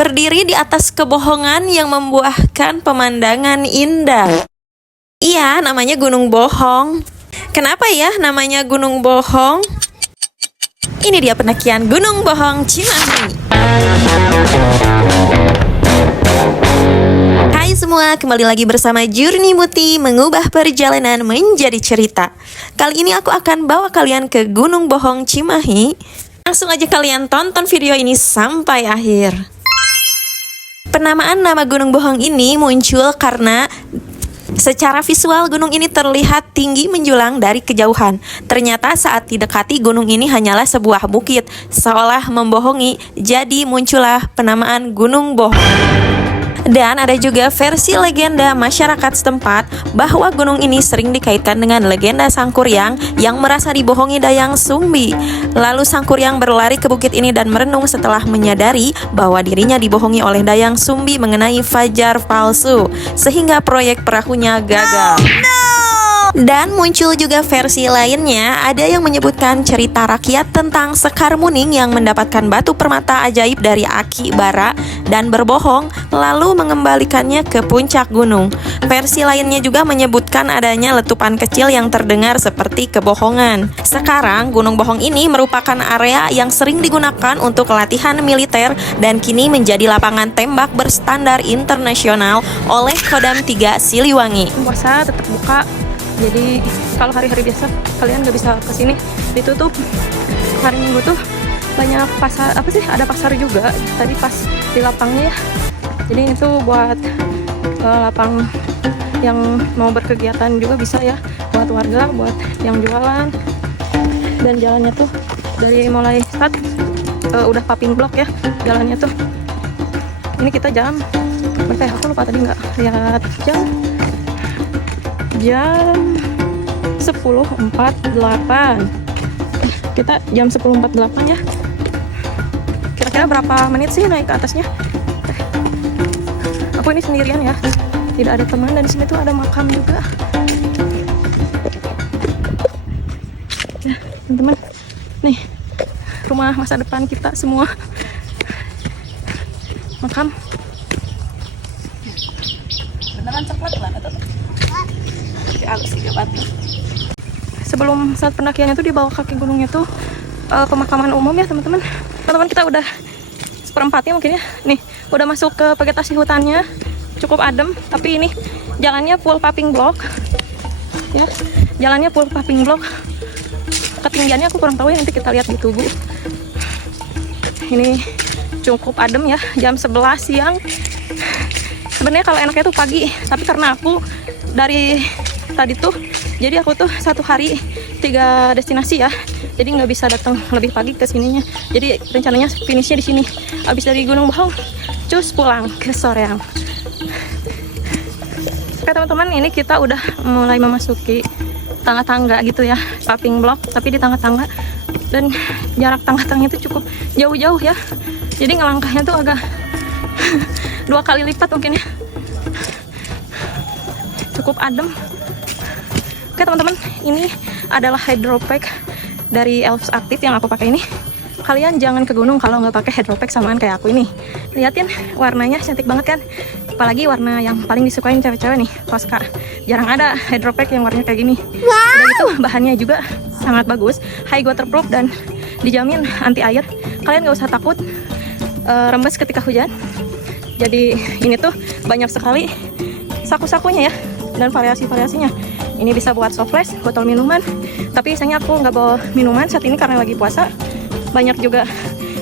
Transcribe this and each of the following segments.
berdiri di atas kebohongan yang membuahkan pemandangan indah. Iya, namanya Gunung Bohong. Kenapa ya namanya Gunung Bohong? Ini dia pendakian Gunung Bohong Cimahi. Hai semua, kembali lagi bersama Journey Muti, mengubah perjalanan menjadi cerita. Kali ini aku akan bawa kalian ke Gunung Bohong Cimahi. Langsung aja kalian tonton video ini sampai akhir. Penamaan nama Gunung Bohong ini muncul karena secara visual gunung ini terlihat tinggi menjulang dari kejauhan. Ternyata saat didekati gunung ini hanyalah sebuah bukit, seolah membohongi, jadi muncullah penamaan Gunung Bohong. Dan ada juga versi legenda masyarakat setempat bahwa gunung ini sering dikaitkan dengan legenda Sangkuriang yang merasa dibohongi Dayang Sumbi. Lalu Sangkuriang berlari ke bukit ini dan merenung setelah menyadari bahwa dirinya dibohongi oleh Dayang Sumbi mengenai fajar palsu, sehingga proyek perahunya gagal. Dan muncul juga versi lainnya, ada yang menyebutkan cerita rakyat tentang Sekar Muning yang mendapatkan batu permata ajaib dari Aki Bara dan berbohong lalu mengembalikannya ke puncak gunung. Versi lainnya juga menyebutkan adanya letupan kecil yang terdengar seperti kebohongan. Sekarang Gunung Bohong ini merupakan area yang sering digunakan untuk latihan militer dan kini menjadi lapangan tembak berstandar internasional oleh Kodam 3 Siliwangi. Puasa tetap buka. Jadi kalau hari-hari biasa kalian nggak bisa kesini, ditutup. Hari Minggu tuh banyak pasar, ada pasar juga. Tadi pas di lapangnya ya. Jadi itu buat lapang yang mau berkegiatan juga bisa ya, buat warga, buat yang jualan. Dan jalannya tuh dari mulai start udah paving block ya jalannya tuh. Ini kita jam berapa ya? Aku lupa tadi nggak lihat jam 10.48. Kita jam 10.48 ya. Kira-kira berapa menit sih naik ke atasnya? Aku ini sendirian ya, tidak ada teman, dan di sini tuh ada makam juga. Nah, teman-teman, nih rumah masa depan kita semua. Makam. Beneran coklat lah atau? Sebelum saat pendakiannya tuh di bawah kaki gunungnya tuh pemakaman umum ya teman-teman. Teman-teman, kita udah seperempatnya mungkin ya. Nih udah masuk ke vegetasi hutannya, cukup adem. Tapi ini jalannya full paving block ya, jalannya full paving block. Ketinggiannya aku kurang tahu ya, nanti kita lihat di tubuh. Ini cukup adem ya, jam 11 siang. Sebenarnya kalau enaknya tuh pagi, tapi karena aku dari tadi tuh, jadi aku tuh satu hari 3 destinasi ya, jadi nggak bisa datang lebih pagi ke sininya. Jadi rencananya finishnya di sini. Abis dari Gunung Bohong, cus pulang ke Soreang. Oke teman-teman, ini kita udah mulai memasuki tangga-tangga gitu ya, paving block, tapi di tangga-tangga, dan jarak tangga-tangganya itu cukup jauh-jauh ya. Jadi ngelangkahnya tuh agak 2 kali lipat mungkin ya. Cukup adem. Oke teman-teman, ini adalah hydropack dari Elves Active yang aku pakai ini. Kalian jangan ke gunung kalau nggak pakai hydropack samaan kayak aku ini. Liatin warnanya cantik banget kan? Apalagi warna yang paling disukain cewek-cewek nih, Tosca. Jarang ada hydropack yang warnanya kayak gini. Udah gitu bahannya juga sangat bagus, high waterproof dan dijamin anti air. Kalian nggak usah takut rembes ketika hujan. Jadi ini tuh banyak sekali saku-sakunya ya, dan variasi-variasinya. Ini bisa buat softless, botol minuman. Tapi sayangnya aku nggak bawa minuman saat ini karena lagi puasa. Banyak juga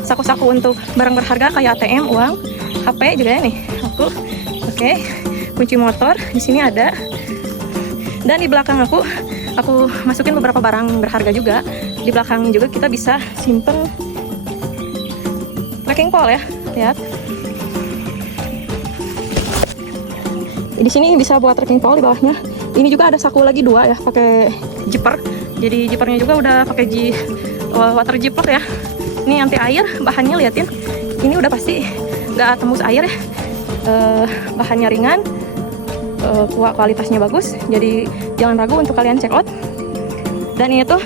saku-saku untuk barang berharga kayak ATM, uang, HP juga ya nih. Oke, kunci motor di sini ada. Dan di belakang aku masukin beberapa barang berharga juga. Di belakang juga kita bisa simpen trekking pole ya, lihat. Di sini bisa buat trekking pole di bawahnya. Ini juga ada saku lagi 2 ya, pakai zipper. Jadi zippernya juga udah pakai water zipper ya. Ini anti air, bahannya liatin. Ini udah pasti nggak tembus air ya. Bahannya ringan, kualitasnya bagus. Jadi jangan ragu untuk kalian check out. Dan ini tuh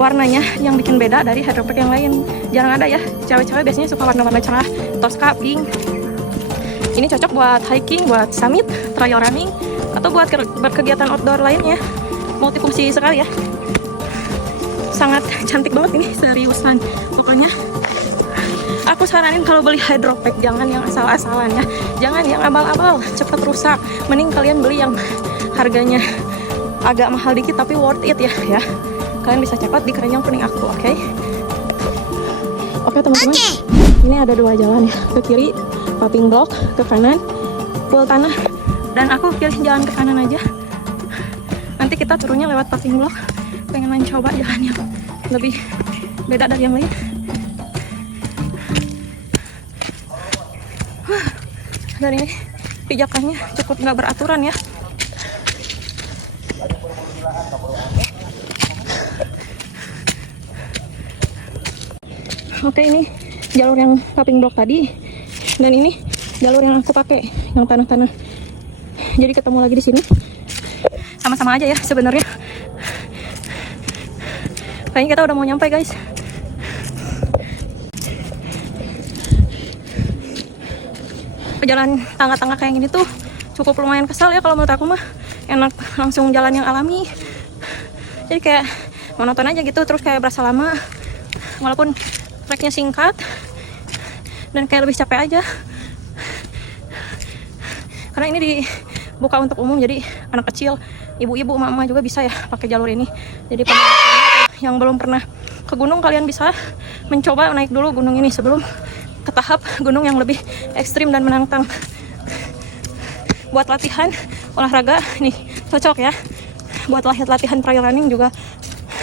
warnanya yang bikin beda dari hydropack yang lain. Jarang ada ya, cewek-cewek biasanya suka warna-warna cerah scaping. Ini cocok buat hiking, buat summit, trail running, atau buat berkegiatan outdoor lainnya. Multifungsi sekali ya. Sangat cantik banget ini, seriusan. Pokoknya aku saranin kalau beli hydropack jangan yang asal-asalan ya. Jangan yang abal-abal, cepet rusak. Mending kalian beli yang harganya agak mahal dikit tapi worth it ya. Kalian bisa cepat di keranjang kuning aku, oke? Oke teman-teman. Ini ada 2 jalan ya. Ke kiri paving block, ke kanan full tanah. Dan aku pilih jalan ke kanan aja. Nanti kita turunnya lewat paving block. Pengen mencoba jalan yang lebih beda dari yang lain. Dan ini pijakannya cukup nggak beraturan ya. Oke, ini jalur yang paving block tadi, dan ini jalur yang aku pakai yang tanah-tanah. Jadi ketemu lagi di sini. Sama-sama aja ya sebenarnya. Kayaknya kita udah mau nyampe guys. Jalan tangga-tangga kayak gini tuh cukup lumayan kesal ya kalau menurut aku mah. Enak langsung jalan yang alami. Jadi kayak monoton aja gitu, terus kayak berasa lama. Walaupun treknya singkat dan kayak lebih capek aja. Karena ini dibuka untuk umum, jadi anak kecil, ibu-ibu, mama juga bisa ya pakai jalur ini. Jadi yang belum pernah ke gunung, kalian bisa mencoba naik dulu gunung ini sebelum ke tahap gunung yang lebih ekstrim dan menantang. Buat latihan olahraga ini cocok ya. Buat latihan trail running juga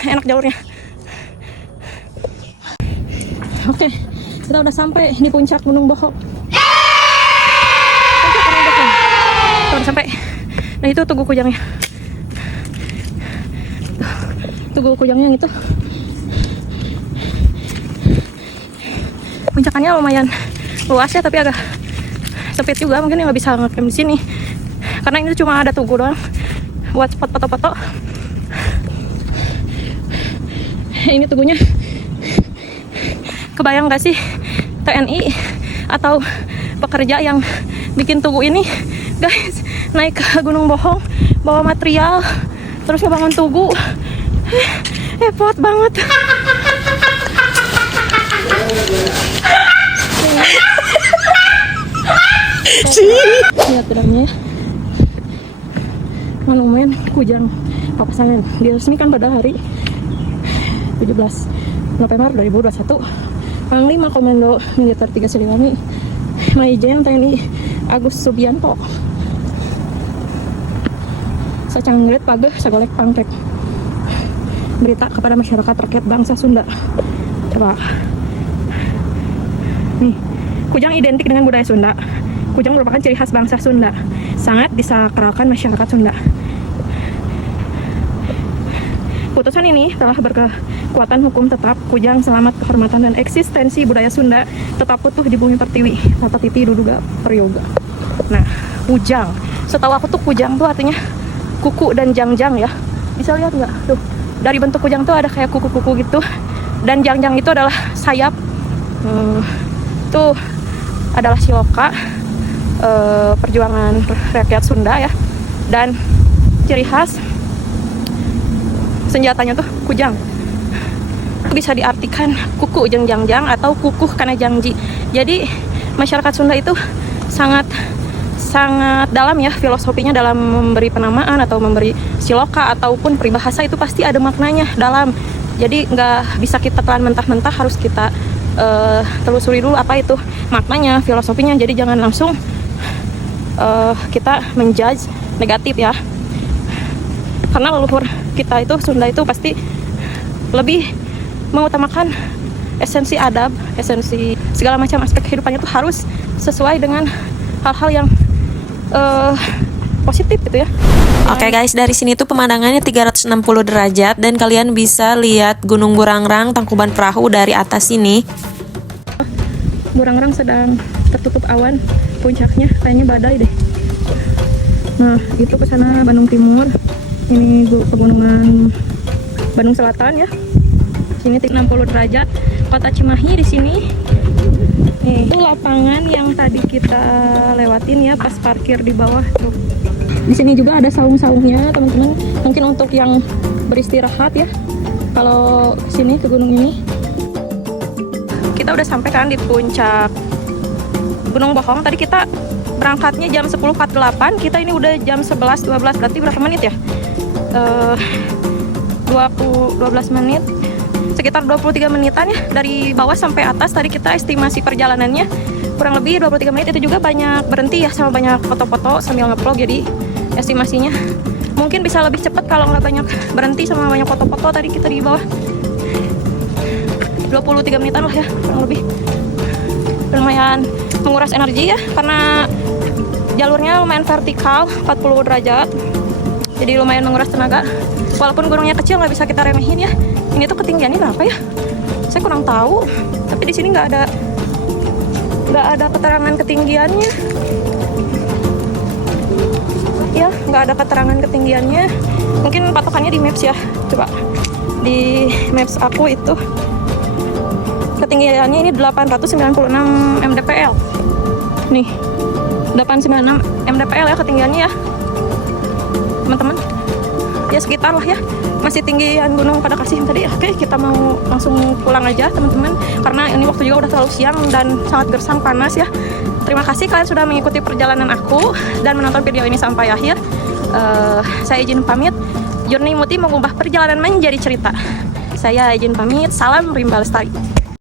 enak jalurnya. Oke, kita udah sampai di puncak Gunung Bohok. Puncak Gunung Bohok. Kita udah sampai. Nah itu Tugu Kujangnya. Tugu Kujangnya yang itu. Puncakannya lumayan luas ya, tapi agak sempit juga. Mungkin nggak bisa ngecamp di sini karena ini cuma ada tugu doang buat spot foto-foto. Ini tugunya. Kebayang gak sih TNI atau pekerja yang bikin tugu ini guys, naik ke Gunung Bohong bawa material terus bangun tugu. Hebat banget. Lihat drumnya, monumen Kujang Papasangan diresmikan pada hari 17 November 2021. Panglima Komando Militer 3 Siliwangi Maijen TNI Agus Subianto. Sacanglet pageh sagolek pangkek. Berita kepada masyarakat rakyat bangsa Sunda. Coba. Nih, Kujang identik dengan budaya Sunda. Kujang merupakan ciri khas bangsa Sunda. Sangat disakralkan masyarakat Sunda. Putusan ini telah berkekuatan hukum tetap. Kujang selamat kehormatan dan eksistensi budaya Sunda tetap utuh di bumi pertiwi. Tata titi duduga peryoga. Nah, Kujang. Setahu aku tuh Kujang tuh artinya kuku dan jangjang ya. Bisa lihat nggak? Tuh, dari bentuk Kujang tuh ada kayak kuku-kuku gitu. Dan jangjang itu adalah sayap. Tuh adalah siloka. Perjuangan rakyat Sunda ya. Dan ciri khas senjatanya tuh kujang. Bisa diartikan kuku jeung jangjang atau kukuh karena jangji. Jadi masyarakat Sunda itu sangat dalam ya filosofinya dalam memberi penamaan atau memberi siloka ataupun peribahasa itu pasti ada maknanya dalam. Jadi nggak bisa kita telan mentah-mentah, harus kita telusuri dulu apa itu maknanya, filosofinya. Jadi jangan langsung kita menjudge negatif ya. Karena leluhur kita itu Sunda itu pasti lebih mengutamakan esensi adab, esensi segala macam aspek kehidupannya itu harus sesuai dengan hal-hal yang positif gitu ya. Oke guys, dari sini tuh pemandangannya 360 derajat dan kalian bisa lihat Gunung Burangrang, Tangkuban Perahu dari atas sini. Burangrang sedang tertutup awan, puncaknya kayaknya badai deh. Nah, itu ke sana Bandung Timur. Ini pegunungan Bandung Selatan ya. Sini 60 derajat. Kota Cimahi di sini. Nih, itu lapangan yang tadi kita lewatin ya pas parkir di bawah tuh. Di sini juga ada saung-saungnya, teman-teman. Mungkin untuk yang beristirahat ya. Kalau sini ke gunung ini. Kita udah sampai kan di puncak Gunung Bohong. Tadi kita berangkatnya jam 10.48. Kita ini udah jam 11.12. Berarti berapa menit ya? 12 menit. Sekitar 23 menitan ya dari bawah sampai atas. Tadi kita estimasi perjalanannya kurang lebih 23 menit. Itu juga banyak berhenti ya, sama banyak foto-foto sambil nge-vlog. Jadi estimasinya mungkin bisa lebih cepat kalau nggak banyak berhenti sama banyak foto-foto. Tadi kita di bawah 23 menitan lah ya kurang lebih. Lumayan menguras energi ya karena jalurnya lumayan vertikal 40 derajat. Jadi lumayan menguras tenaga. Walaupun gunungnya kecil nggak bisa kita remehin ya. Ini tuh ketinggiannya berapa ya? Saya kurang tahu. Tapi di sini nggak ada keterangan ketinggiannya. Ya, nggak ada keterangan ketinggiannya. Mungkin patokannya di maps ya. Coba di maps aku itu ketinggiannya ini 896 mdpl. Nih, 896 mdpl ya ketinggiannya ya, teman-teman. Ya sekitar lah ya, masih tinggian gunung pada kasih tadi. Oke, kita mau langsung pulang aja teman-teman, karena ini waktu juga udah terlalu siang dan sangat gersang panas ya. Terima kasih kalian sudah mengikuti perjalanan aku dan menonton video ini sampai akhir. Saya izin pamit. Journey Muti mengubah perjalanan menjadi cerita. Saya izin pamit. Salam Rimba Lestari.